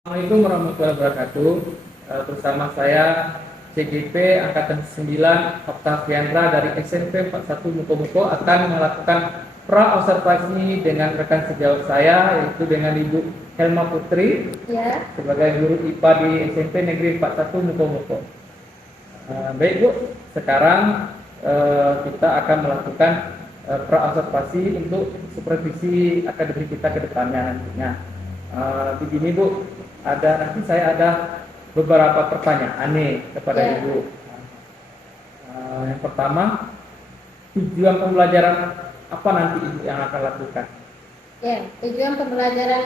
Assalamualaikum warahmatullahi wabarakatuh. Bersama saya CGP Angkatan 9 Oktaviandra dari SMP 41 Muko-Muko akan melakukan pra-observasi dengan rekan sejawat saya, yaitu dengan Ibu Helma Putri sebagai guru IPA di SMP Negeri 41 Muko-Muko. Baik Bu, sekarang kita akan melakukan pra-observasi untuk supervisi akademik kita ke depannya nantinya. Begini Bu, nanti saya ada beberapa pertanyaan nih kepada Ibu. Yang pertama, tujuan pembelajaran apa nanti Ibu yang akan lakukan? Ya, tujuan pembelajaran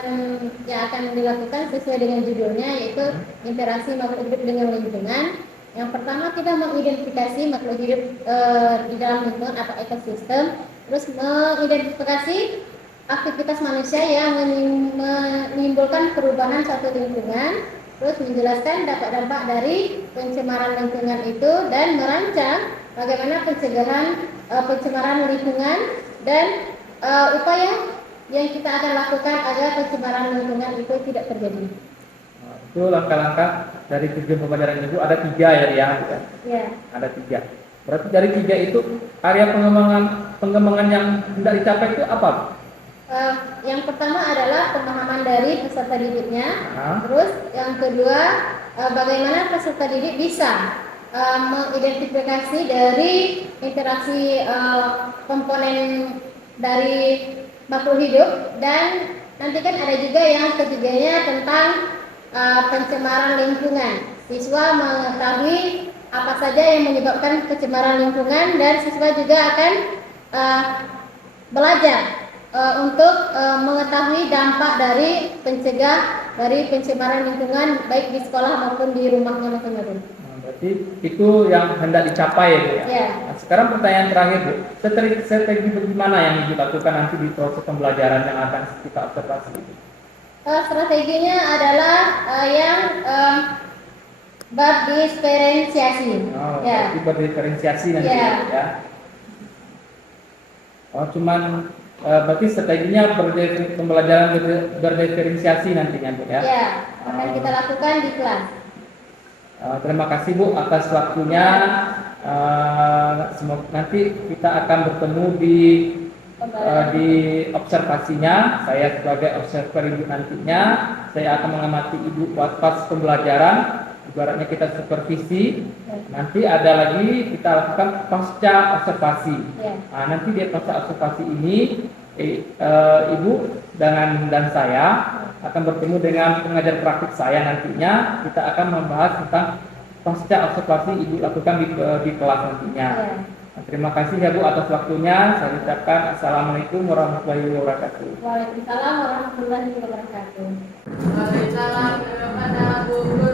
yang akan dilakukan sesuai dengan judulnya, yaitu interaksi makhluk hidup dengan lingkungan. Yang pertama, kita mengidentifikasi makhluk hidup di dalam lingkungan atau ekosistem, terus mengidentifikasi aktivitas manusia yang menimbulkan perubahan suatu lingkungan, terus menjelaskan dampak-dampak dari pencemaran lingkungan itu, dan merancang bagaimana pencegahan pencemaran lingkungan dan upaya yang kita akan lakukan agar pencemaran lingkungan itu tidak terjadi. Itu langkah-langkah dari tujuan pembelajaran Ibu ada 3 ya? Ya. Ada 3. Berarti dari 3 itu area pengembangan yang hendak dicapai itu apa? Yang pertama adalah pemahaman dari peserta didiknya. Terus yang kedua, bagaimana peserta didik bisa mengidentifikasi dari interaksi komponen dari makhluk hidup, dan nanti kan ada juga yang ketiganya tentang pencemaran lingkungan. Siswa mengetahui apa saja yang menyebabkan pencemaran lingkungan, dan siswa juga akan belajar untuk mengetahui dampak dari pencemaran lingkungan baik di sekolah maupun di rumahnya masing-masing. Berarti itu yang hendak dicapai ya? Ya. Nah, sekarang pertanyaan terakhir Bu, strategi bagaimana yang dilakukan nanti di proses pembelajaran yang akan kita observasi? Strateginya adalah yang bab diferensiasi. Berarti berdiferensiasi nanti ya? Cuman berarti strateginya pembelajaran berdiferensiasi nantinya Bu ya? Ya, akan kita lakukan di kelas. Terima kasih Bu atas waktunya. Semoga nanti kita akan bertemu di observasinya. Saya sebagai observer Ibu nantinya, saya akan mengamati Ibu pas pembelajaran. Ibaratnya kita supervisi. Nanti ada lagi kita lakukan pasca observasi. Nanti di pasca observasi ini Ibu dan saya akan bertemu dengan pengajar praktik saya nantinya. Kita akan membahas tentang pasca observasi Ibu lakukan di kelas nantinya. Terima kasih ya Bu atas waktunya. Saya ucapkan Assalamualaikum warahmatullahi wabarakatuh. Waalaikumsalam warahmatullahi wabarakatuh. Waalaikumsalam kepada Bu Guru.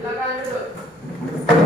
Silakan duduk.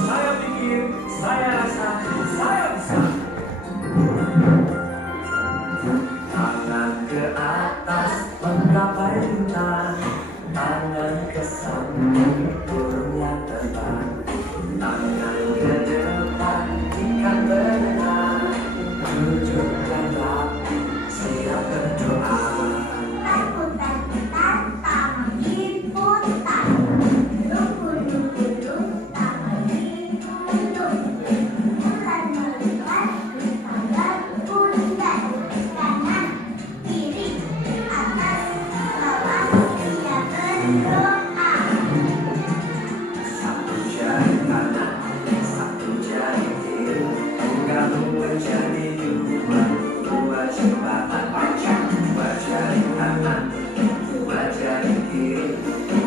Saya pikir, saya rasa, saya bisa. Tangan ke atas menggapai bintang, tangan ke samping turunnya terbang, tangan ke depan ikat berenang, tunjukkanlah siap berdoa. Satu jari kanan, satu jari kiri, gabung menjadi dua, dua jembatan panjang. Dua jari kanan, dua jari kiri,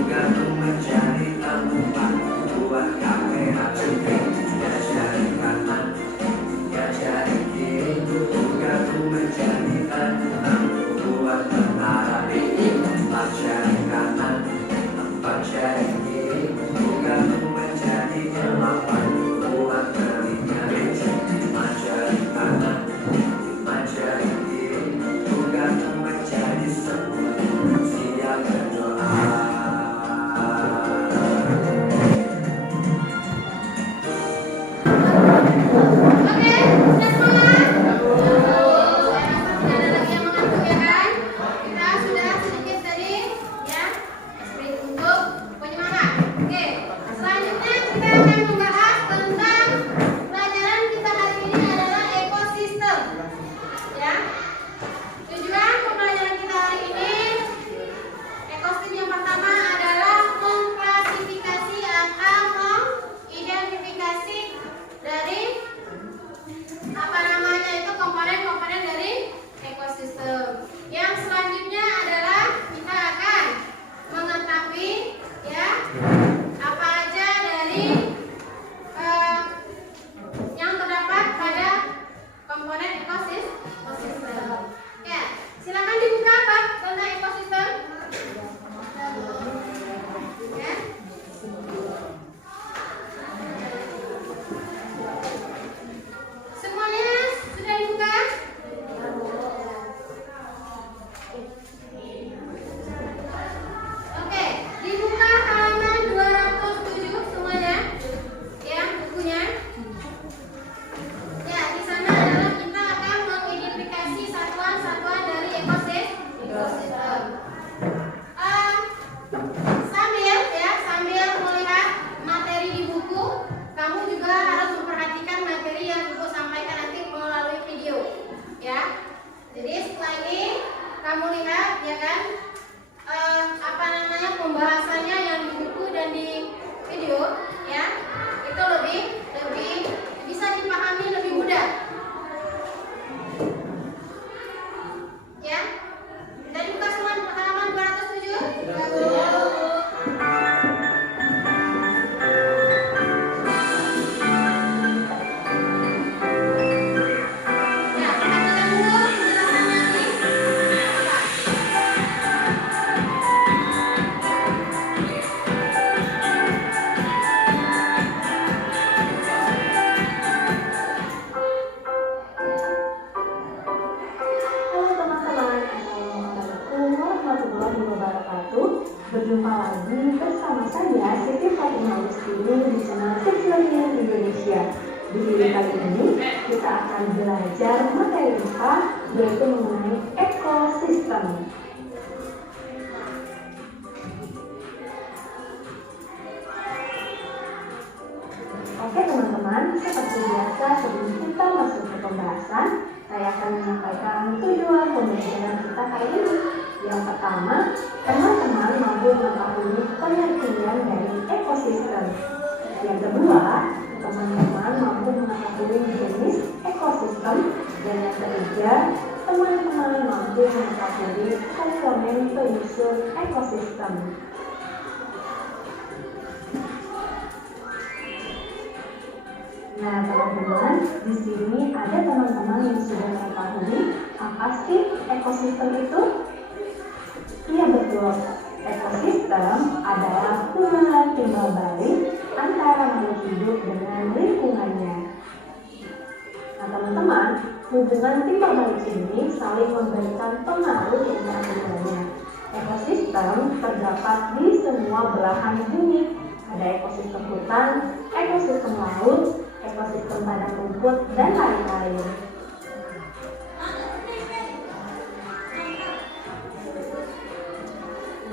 gabung menjadi empat, dua kamera jepit. Tiga jari kanan, tiga jari kiri, gabung menjadi enam, dua menara ini. Empat jari kanan, empat jari kiri, gabung menjadi delapan, dua telinga meja. Lima jari kanan, lima jari kiri, gabung menjadi 10, siap berdoa. Oke, sudah semua? Saya rasa tidak ada lagi yang mengantuk ya kan? Kita sudah sedikit tadi ya, esprit untuk penyemangat. Oke, selanjutnya kita akan membahas tentang pelajaran kita hari ini adalah ekosistem. Ya, tujuan pembelajaran kita hari ini ekosistem yang pertama adalah mengklasifikasi atau mengidentifikasi dari apa namanya itu komponen-komponen dari ekosistem. Yang selanjutnya adalah kita akan mengetahui ya apa aja dari yang terdapat pada komponen ekosistem. Ya, silakan dibuka apa tentang ekosistem. Ya. Semuanya sudah dibuka? Oke, dibuka halaman 207 semuanya. Ya, bukunya. Ya, di sana adalah kita akan mengidentifikasi satuan-satuan dari ekosistem. Sambil melihat materi di buku, kamu juga harus memperhatikan materi yang ibu sampaikan nanti melalui video, ya. Jadi setelah ini kamu lihat, ya kan, apa namanya pembahasannya yang di buku dan di video, ya, itu lebih bisa dipahami lebih mudah, ya. Dan buka semua halaman 207. Ya, perhatikan dulu penjelasannya nih. Halo teman-teman, Assalamualaikum warahmatullahi wabarakatuh. Berjumpa lagi bersama saya Siti Fatimah Lustini di channel Kecilnya Indonesia. Di video kali ini kita akan belajar materi IPA yaitu mengenai ekosistem. Oke teman-teman, seperti biasa sebelum kita masuk ke pembahasan, saya akan menyampaikan tujuan pembelajaran kita hari ini. Yang pertama, teman-teman mampu mengetahui pengertian dari ekosistem. Yang kedua, teman-teman mampu mengetahui jenis ekosistem. Dan yang ketiga, teman-teman mampu mengetahui komponen penyusun ekosistem. Nah, teman-teman, di sini ada teman-teman yang sudah mengetahui apa sih ekosistem itu? Iya betul, ekosistem adalah hubungan timbal balik antara makhluk hidup dengan lingkungannya. Nah teman-teman, hubungan timbal balik ini saling memberikan pengaruh yang keduanya. Ekosistem terdapat di semua belahan bumi. Ada ekosistem hutan, ekosistem laut, ekosistem padang rumput, dan lain-lain.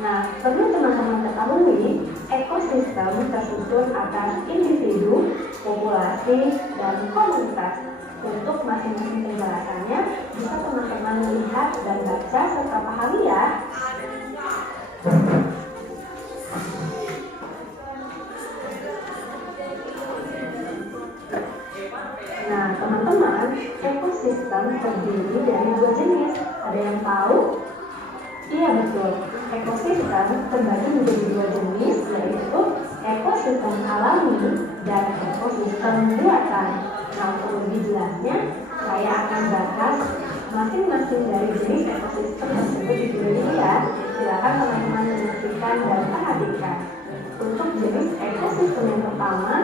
Nah, perlu teman-teman ketahui, ekosistem tersusun atas individu, populasi, dan komunitas. Untuk masing-masing penjelasannya, bisa teman-teman melihat dan baca serta pahami ya. Nah, teman-teman, ekosistem terdiri dari dua jenis. Ada yang tahu? Iya betul, ekosistem terbagi menjadi dua jenis, yaitu ekosistem alami dan ekosistem buatan. Nah, untuk lebih jelasnya, saya akan bahas masing-masing dari jenis ekosistem tersebut di video ini ya. Silakan teman-teman menyaksikan dan perhatikan. Untuk jenis ekosistem yang pertama,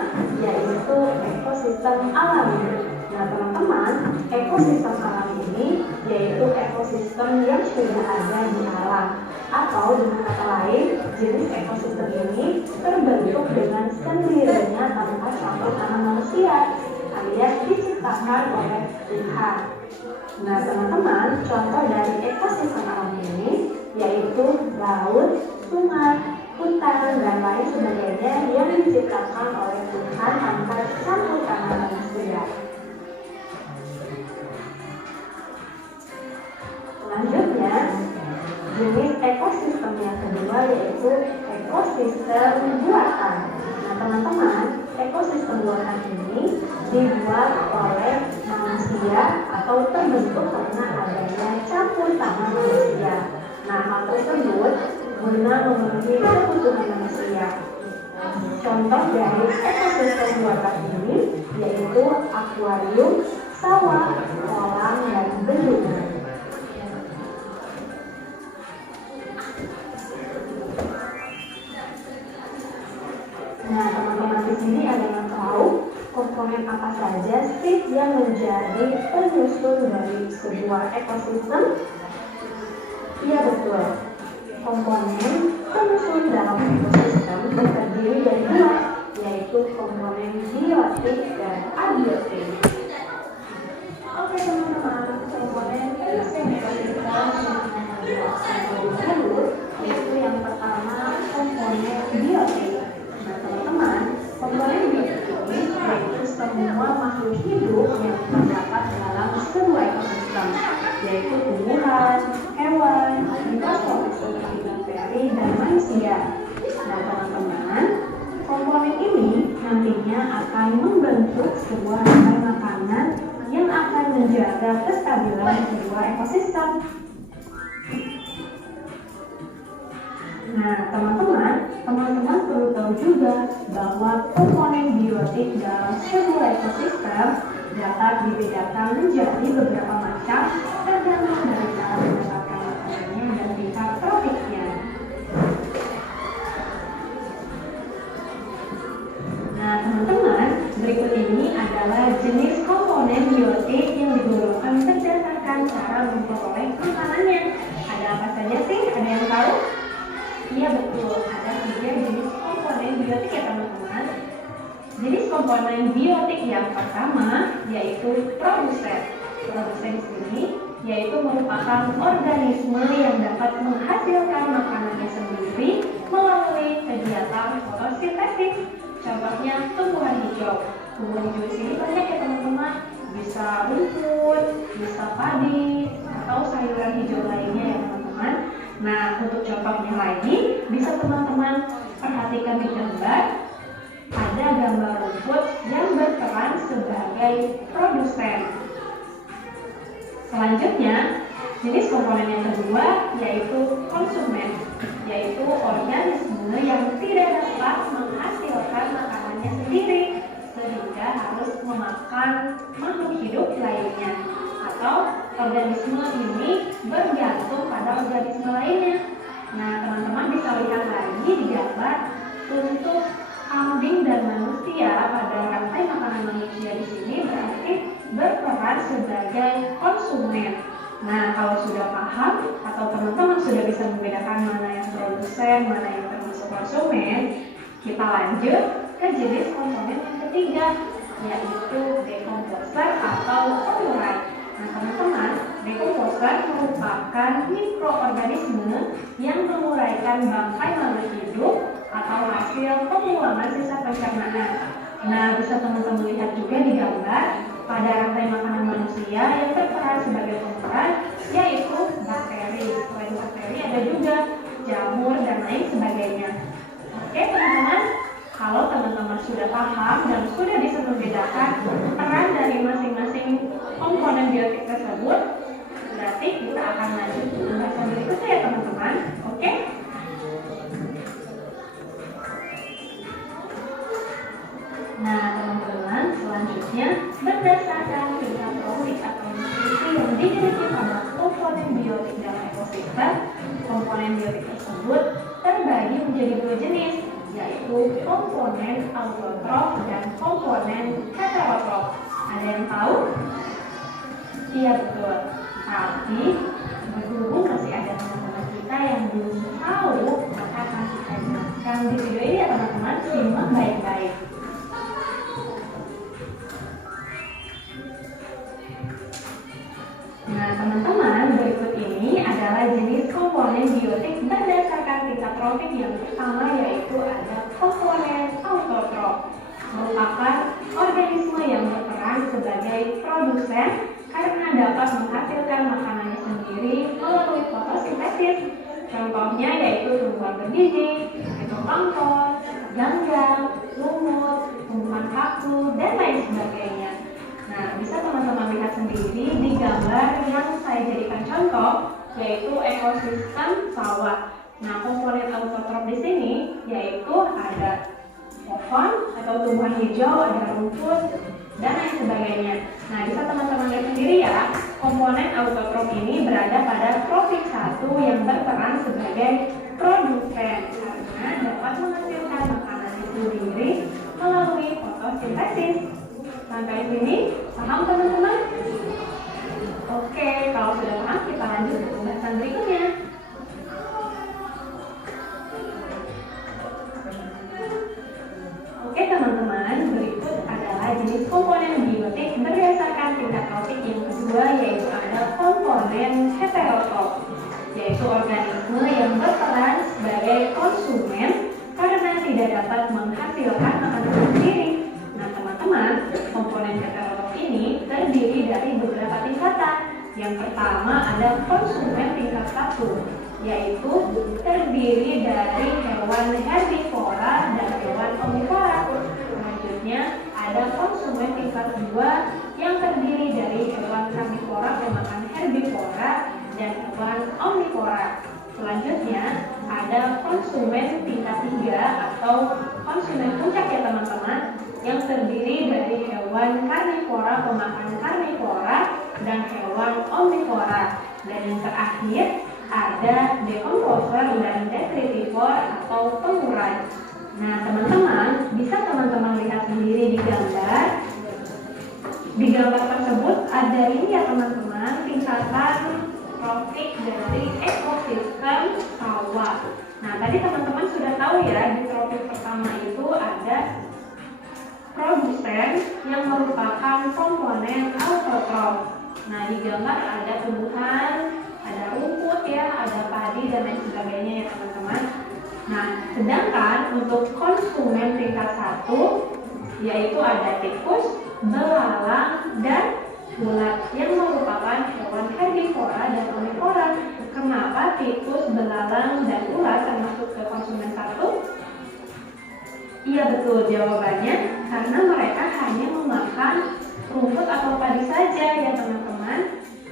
yaitu ekosistem alami. Nah teman-teman, ekosistem alami ini yaitu ekosistem yang sudah ada di alam, atau dengan kata lain, jenis ekosistem ini terbentuk dengan sendirinya tanpa campur tangan manusia, alias diciptakan oleh Tuhan. Nah teman-teman, contoh dari ekosistem alami ini yaitu laut, sungai, hutan, dan lain sebagainya yang diciptakan oleh Tuhan tanpa campur tangan manusia. Selanjutnya, jenis ekosistem yang kedua yaitu ekosistem buatan. Nah teman-teman, ekosistem buatan ini dibuat oleh manusia atau terbentuk karena adanya campur tangan manusia. Nah hal tersebut guna memenuhi kebutuhan manusia. Contoh dari ekosistem buatan ini yaitu akuarium, sawah, kolam, dan bendungan. Nah, teman-teman di sini ada yang tahu komponen apa saja sih yang menjadi penyusun dari sebuah ekosistem? Iya betul. Komponen penyusun dalam ekosistem terdiri dari dua, yaitu komponen biotik dan abiotik. Oke teman-teman, komponen penyusun ekosistem yaitu yang pertama komponen biotik. Nah teman-teman, komponen biotik ini yaitu semua makhluk hidup yang terdapat dalam sebuah ekosistem, yaitu tumbuhan, hewan, mikroskopik seperti bakteri dan manusia. Nah teman-teman, komponen ini nantinya akan membentuk sebuah rantai makanan yang akan menjaga kestabilan sebuah ekosistem. Nah teman-teman perlu tahu juga bahwa komponen biotik dalam sebuah ekosistem dapat dibedakan menjadi beberapa macam tergantung dari cara mendapatkan makanannya dan tingkat trofiknya. Nah teman-teman, berikut ini adalah jenis komponen biotik yang digolongkan berdasarkan cara memperoleh makanannya. Ada apa saja sih? Ada yang tahu? Iya betul, ada 3 jenis komponen biotik ya teman-teman. Jenis komponen biotik yang pertama yaitu produsen. Produsen di sini yaitu merupakan organisme yang dapat menghasilkan makanannya sendiri melalui kegiatan fotosintesis. Contohnya tumbuhan hijau. Tumbuhan hijau di sini banyak ya teman-teman. Bisa rumput, bisa padi, atau sayuran hijau lainnya ya teman-teman. Nah, untuk contohnya lagi, bisa teman-teman perhatikan di gambar. Ada gambar rumput yang berperan sebagai produsen. Selanjutnya, jenis komponen yang kedua yaitu konsumen, yaitu organisme yang tidak dapat menghasilkan makanannya sendiri, sehingga harus memakan makhluk hidup lainnya. Atau organisme ini bergantung pada organisme lainnya. Nah, teman-teman bisa lihat lagi di gambar untuk dan manusia pada rantai makanan manusia di sini berarti berperan sebagai konsumen. Nah, kalau sudah paham atau teman-teman sudah bisa membedakan mana yang produsen, mana yang termasuk konsumen, kita lanjut ke jenis komponen yang ketiga, yaitu decomposer atau pengurai. Nah, teman-teman, decomposer merupakan mikroorganisme yang menguraikan bangkai makhluk hidup atau hasil pengulangan sisa pencernaan. Nah, bisa teman-teman lihat juga di gambar pada rantai makanan manusia yang berperan sebagai pengurai, yaitu bakteri. Selain bakteri ada juga jamur dan lain sebagainya. Oke teman-teman, kalau teman-teman sudah paham dan sudah bisa membedakan peran dari masing-masing komponen biotik tersebut, berarti kita akan lanjut ke pembahasan berikutnya ya teman-teman. Oke? Nah teman-teman, selanjutnya berdasarkan tingkat tropik atau nutrisi yang dimiliki pada komponen biotik dalam ekosistem, komponen biotik tersebut terbagi menjadi dua jenis, yaitu komponen autotrof dan komponen heterotrof. Ada yang tahu? Iya betul. Tapi berhubung masih ada teman-teman kita yang belum tahu, maka akan kita jelaskan di video ini ya teman-teman. Simak baik-baik. Nah teman-teman, berikut ini adalah jenis komponen biotik berdasarkan tingkat tropik. Yang pertama yaitu ada komponen autotrof, merupakan organisme yang berperan sebagai produsen karena dapat menghasilkan makanannya sendiri melalui fotosintesis. Contohnya yaitu tumbuhan bergigi, fitoplankton, ganggang, lumut, tumbuhan paku, dan lain sebagainya. Nah, bisa teman-teman lihat sendiri di gambar yang saya jadikan contoh, yaitu ekosistem sawah. Nah, komponen autotrof di sini yaitu ada pohon atau tumbuhan hijau, ada rumput, dan lain sebagainya. Nah, bisa teman-teman lihat sendiri ya, komponen autotrof ini berada pada tropik 1 yang berperan sebagai produsen karena dapat menghasilkan makanan itu sendiri melalui fotosintesis. Sampai sini paham teman-teman? Oke, kalau sudah paham kita lanjut ke pembahasan berikutnya. Oke teman-teman, berikut adalah jenis komponen biotik berdasarkan tingkat tropik yang kedua, yaitu ada komponen heterotrof, yaitu organisme yang berperan sebagai konsumen karena tidak dapat menghasilkan makanan sendiri. Nah teman-teman, komponen heterotrof ini terdiri dari beberapa tingkatan. Yang pertama ada konsumen tingkat 1, yaitu terdiri dari hewan herbivora dan hewan omnivora. Selanjutnya ada konsumen tingkat 2 yang terdiri dari hewan karnivora pemakan herbivora dan hewan omnivora. Selanjutnya ada konsumen tingkat 3 atau konsumen puncak ya teman-teman, yang terdiri dari hewan karnivora pemakan karnivora dan hewan omnivora. Dan yang terakhir ada decomposer dan detritivor atau pengurai. Nah teman-teman, bisa teman-teman lihat sendiri di gambar. Di gambar tersebut ada ini ya teman-teman, tingkatan tropik dari ekosistem sawah. Nah tadi teman-teman sudah tahu ya, di tropik pertama itu ada produsen yang merupakan komponen autotrof. Nah di gambar ada tumbuhan, ada rumput ya, ada padi dan lain sebagainya ya teman-teman. Nah sedangkan untuk konsumen tingkat 1 yaitu ada tikus, belalang, dan ulat yang merupakan hewan herbivora dan omnivora. Kenapa tikus, belalang, dan ulat termasuk ke konsumen 1? Iya betul, jawabannya karena mereka hanya memakan rumput atau padi saja ya teman-teman.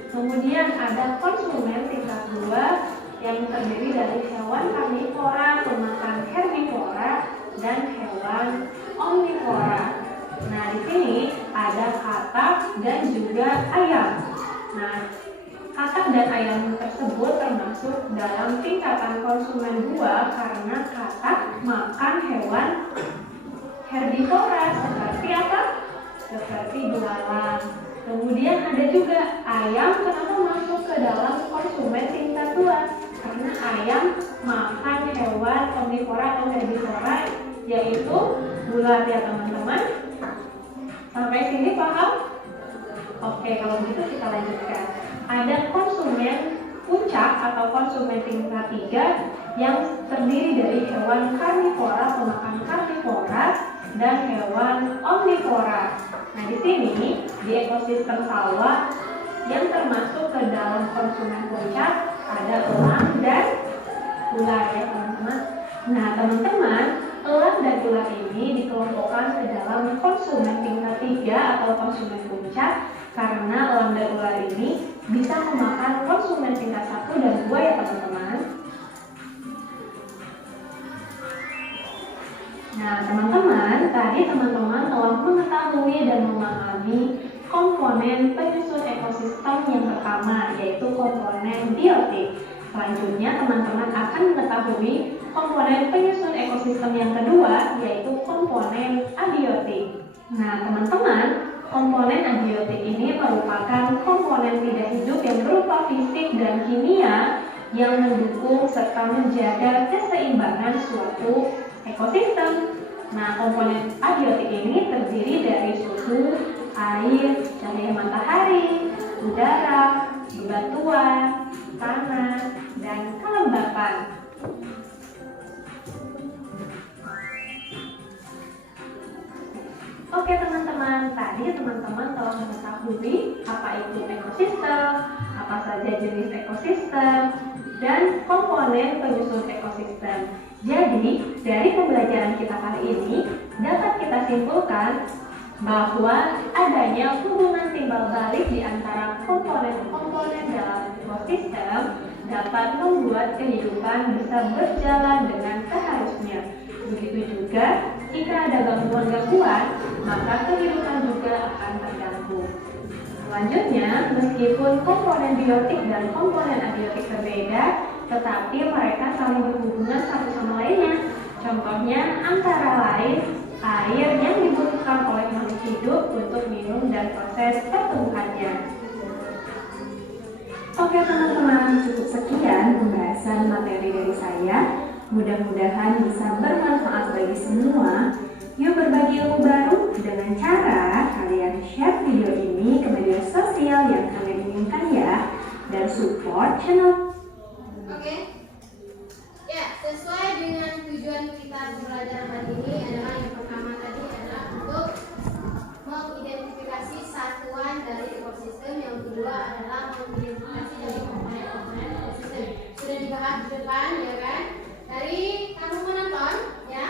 Kemudian ada konsumen tingkat 2 yang terdiri dari hewan karnivora, pemakan herbivora, dan hewan omnivora. Nah di sini ada katak dan juga ayam. Nah katak dan ayam tersebut termasuk dalam tingkatan konsumen 2 karena katak makan hewan herbivora Kemudian ada juga ayam kenapa masuk ke dalam konsumen tingkat 2? Karena ayam makan hewan omnivora atau herbivora, yaitu ular ya teman-teman. Sampai sini paham? Oke, kalau begitu kita lanjutkan. Ada konsumen puncak atau konsumen tingkat 3 yang terdiri dari hewan karnivora, pemakan karnivora, dan hewan omnivora. Nah, di sini di ekosistem sawah yang termasuk ke dalam konsumen puncak ada elang dan ular ya teman-teman. Nah, teman-teman, elang dan ular ini dikelompokkan ke dalam konsumen tingkat 3 atau konsumen puncak karena elang dan ular ini bisa memakan konsumen tingkat 1 dan 2 ya teman-teman. Nah, teman-teman, tadi teman-teman telah mengetahui dan memahami komponen penyusun ekosistem yang pertama, yaitu komponen biotik. Selanjutnya, teman-teman akan mengetahui komponen penyusun ekosistem yang kedua, yaitu komponen abiotik. Nah, teman-teman, komponen abiotik ini merupakan komponen tidak hidup yang berupa fisik dan kimia yang mendukung serta menjaga keseimbangan suatu ekosistem. Nah, komponen abiotik ini terdiri dari suhu, air, cahaya matahari, udara, bebatuan, tanah, dan kelembapan. Oke teman-teman, tadi teman-teman telah mengetahui apa itu ekosistem, apa saja jenis ekosistem, dan komponen penyusun ekosistem. Jadi, dari pembelajaran kita kali ini dapat kita simpulkan bahwa adanya hubungan timbal balik di antara komponen-komponen dalam ekosistem dapat membuat kehidupan bisa berjalan dengan seharusnya. Begitu juga jika ada gangguan-gangguan, maka kehidupan juga akan terganggu. Selanjutnya, meskipun komponen biotik dan komponen abiotik berbeda, tetapi mereka saling berhubungan satu sama lainnya. Contohnya antara lain air yang dibutuhkan oleh makhluk hidup untuk minum dan proses pertumbuhannya. Oke teman-teman, cukup sekian pembahasan materi dari saya. Mudah-mudahan bisa bermanfaat bagi semua. Yuk berbagi ilmu baru dengan cara kalian share video ini ke media sosial yang kalian inginkan ya, dan support channel. Oke. Ya, sesuai dengan tujuan kita pembelajaran hari ini adalah yang pertama tadi adalah untuk mengidentifikasi satuan dari ekosistem, yang kedua adalah mengidentifikasi dari komponen-komponen ekosistem. Sudah dibahas di depan ya kan? Dari kamu menonton ya,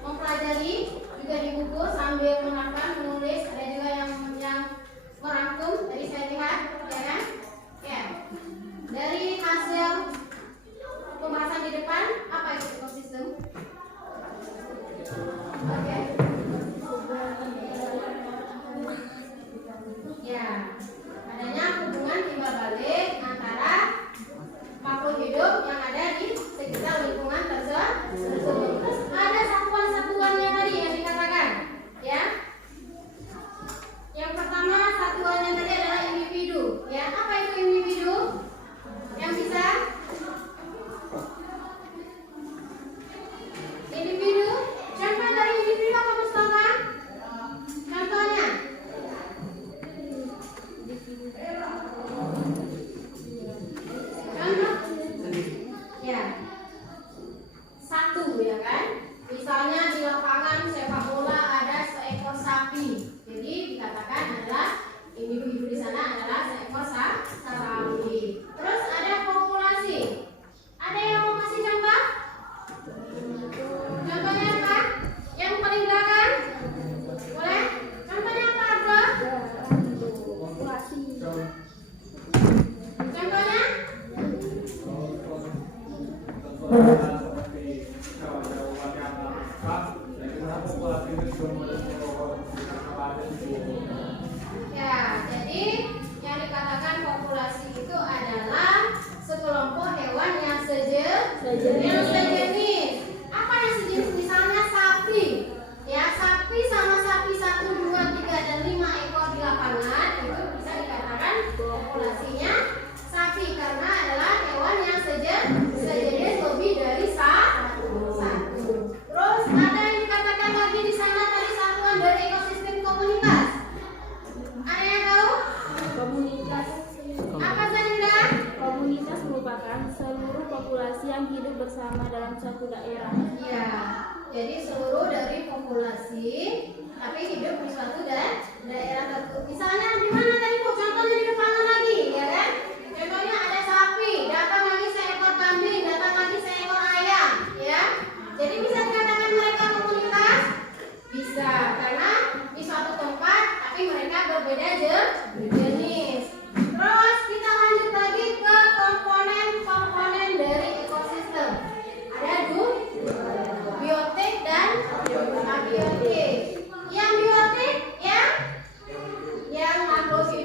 mempelajari juga di buku sambil menghafal, menulis, ada juga yang merangkum tadi saya lihat ya kan? Ya. Dari hasil pembahasan di depan, apa itu ekosistem? Oke. Ya, adanya hubungan timbal balik antara makhluk hidup yang ada di sekitar lingkungan tersebut. Terus ada satuan-satuannya tadi yang dikatakan, ya. Yang pertama satuannya tadi adalah individu. Ya, apa itu individu? Yang bisa individu, contoh dari individu apa Mustafa? Contohnya contoh ya satu ya kan, misalnya di lapangan sepak bola ada seekor sapi, jadi dikatakan adalah individu di sana adalah seekor sapi. Terus ada populasi, ada yang mau kasih contoh? Contohnya apa? Yang paling belakang? Boleh? Contohnya apa Abdul? Contohnya? Ya, jadi yang dikatakan populasi itu adalah sekelompok hewan yang sejenis. Apa yang sejenis? Misalnya sapi. Ya, sapi sama sapi 1, 2, 3 dan 5 ekor di lapangan itu berpopulasi tapi hidup di suatu daerah tertentu. Misalnya di mana tadi Bu? Contohnya di depan lagi, ya kan? Contohnya ada sapi, datang lagi seekor kambing, datang lagi seekor ayam, ya. Jadi bisa dikatakan mereka komunitas? Bisa, karena di suatu tempat tapi mereka berbeda jenis. Terus kita lanjut lagi ke komponen dari ekosistem. Ada biotik dan abiotik. Yang biotik yang makrobiota.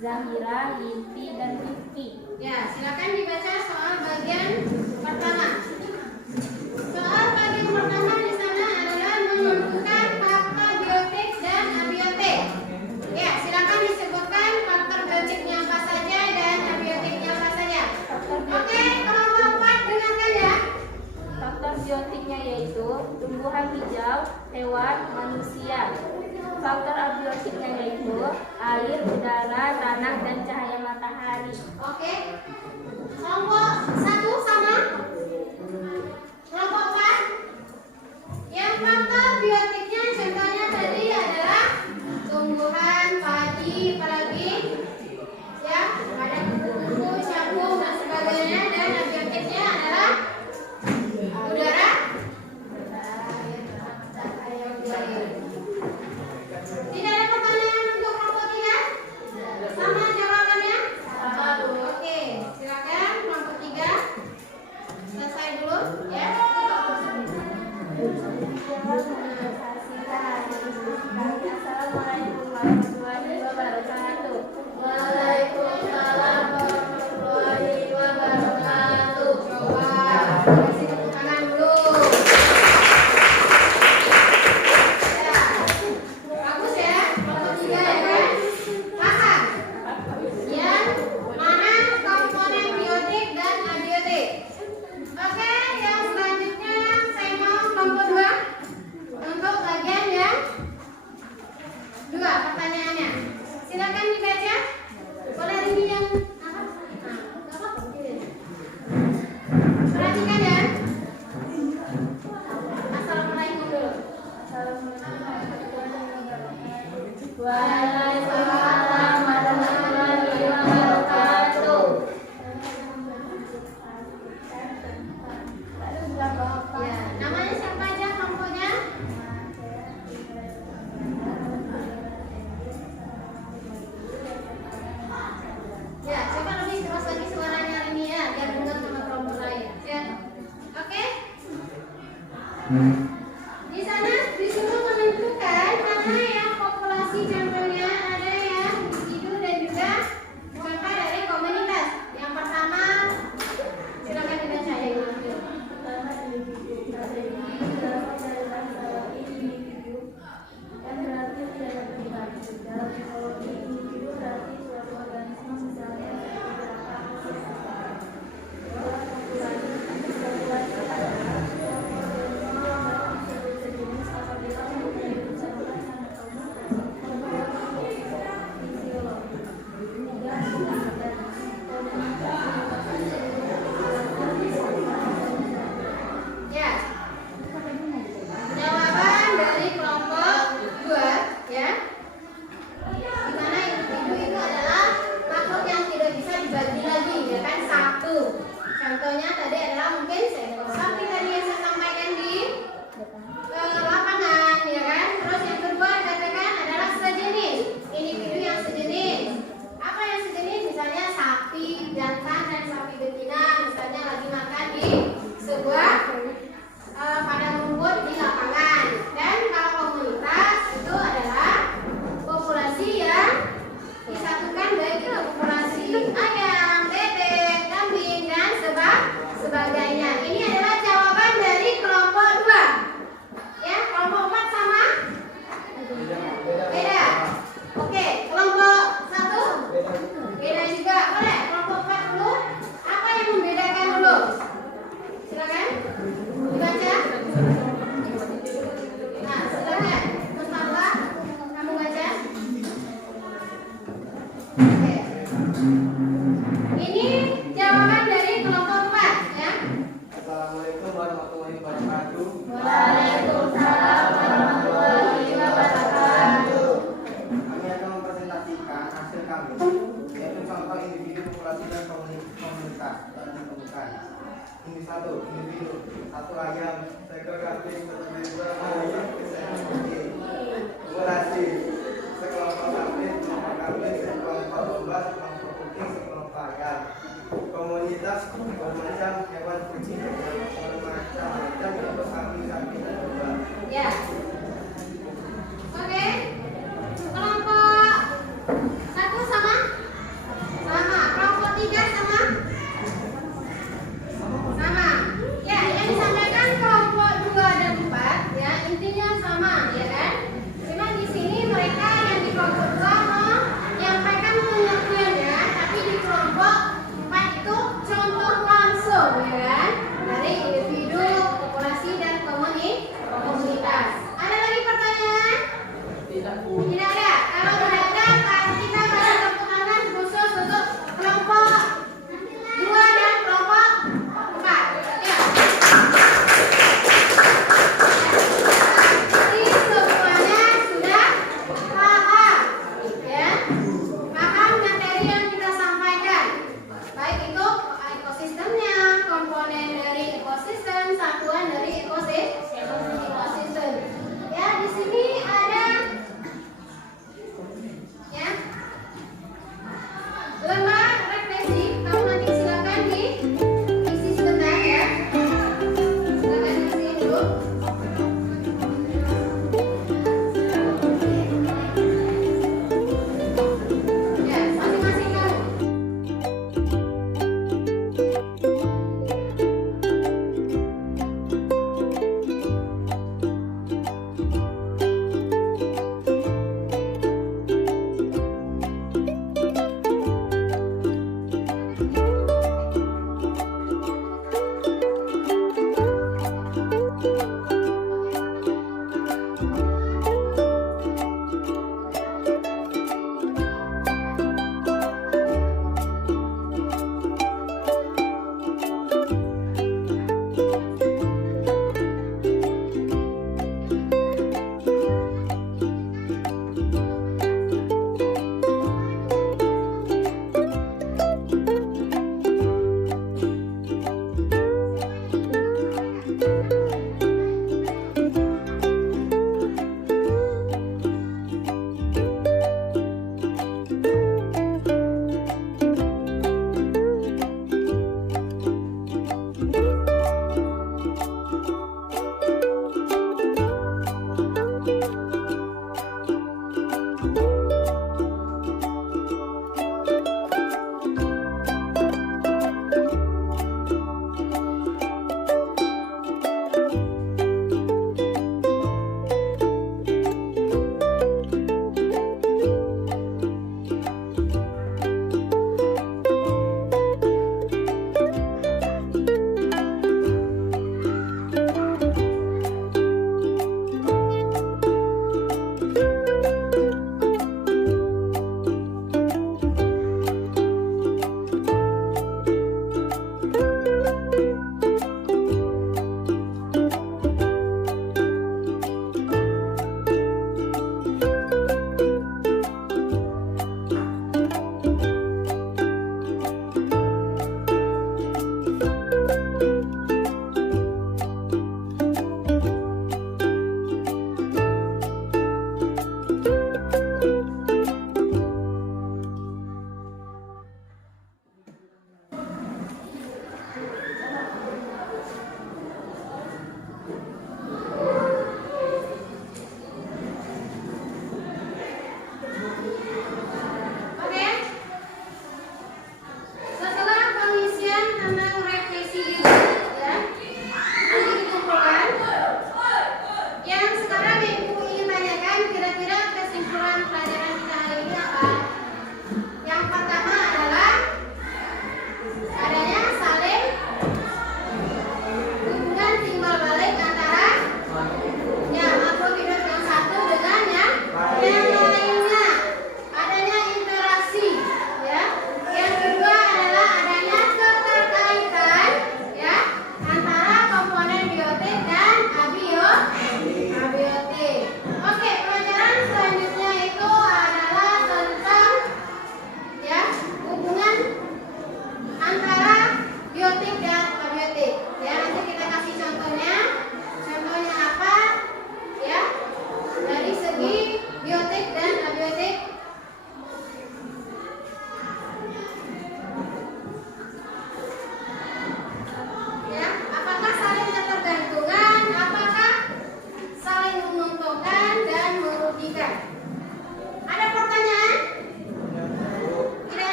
Zahira, Yinti, dan Rifki. Ya, silakan dibaca soal bagian pertama. Soal bagian pertama di sana adalah menentukan faktor biotik dan abiotik. Ya, silakan disebutkan faktor biotiknya apa saja dan abiotiknya apa saja. Oke, kelompok 4 dengarkan ya. Faktor biotiknya yaitu tumbuhan hijau, hewan, manusia. Faktor abiotiknya yaitu air, udara, tanah, dan cahaya matahari. Oke. Kelompok 1 sama. Kelompok 4. Yang faktor biotiknya contohnya tadi adalah tumbuhan, padi, apalagi ya, ada kuku, jagung dan sebagainya, dan abiotiknya adalah udara. Tidak ada pertanyaan untuk kelompok 3? Sama jawabannya? Oke, silakan kelompok 3. Selesai dulu ya. Assalamualaikum warahmatullahi wabarakatuh. Waalaikumsalam warahmatullahi wabarakatuh. Coba kasih tepuk tangan dulu. Ya, bagus ya. Kelompok 3 ya kan? Paham? Yang mana komponen biotik dan abiotik? Oke, yang selanjutnya saya mau kelompok 2 untuk bagian yang 2 pertanyaannya. Silakan dibaca. Boleh ini yang apa? Nah, nggak apa-apa, begini. Perhatikan ya. Assalamualaikum dulu. Waalaikumsalam warahmatullahi wabarakatuh. Ya, namanya siapa aja kelompoknya? Ya, coba lebih keras lagi suaranya ini ya, biar dengar sama kelompok lain. Ya, oke? Di sana disuruh menentukan mana yang populasi contohnya, ada yang individu dan juga contoh dari komunitas. Yang pertama, silakan dibaca ya. Ya. Jawaban dari kelompok 2 ya. Di mana individu itu adalah makhluk yang tidak bisa dibagi lagi, ya kan, satu. Contohnya tadi adalah mungkin seekor sapi tadi yang saya sampaikan di lapangan, ya kan. Terus yang kedua katakan adalah sejenis, individu yang sejenis. Apa yang sejenis? Misalnya sapi jantan dan sapi betina, misalnya lagi makan di sebuah padang rumput di lapangan. Dan kalau komunitas itu adalah populasi yang disatukan, baik itu populasi ayam, bebek, kambing dan sebagainya. Ini adalah jawaban dari kelompok 2. Ya, kelompok 4 sama? Beda. Oke, kelompok 1 beda juga. Boleh kelompok 4 dulu. Apa yang membedakan dulu? Silakan dibaca. Nah, silakan Mustafa, kamu baca. Oke. Ini jawaban dari kelompok 4 ya. Assalamualaikum warahmatullahi wabarakatuh. Waalaikumsalam warahmatullahi wabarakatuh. Kami akan mempresentasikan hasil kami, yaitu contoh individu, populasi, dan komunitas yang ditemukan. Ini 1 individu, 1 ayam, seekor kambing, 1 bebek, 1 ayam, 1 populasi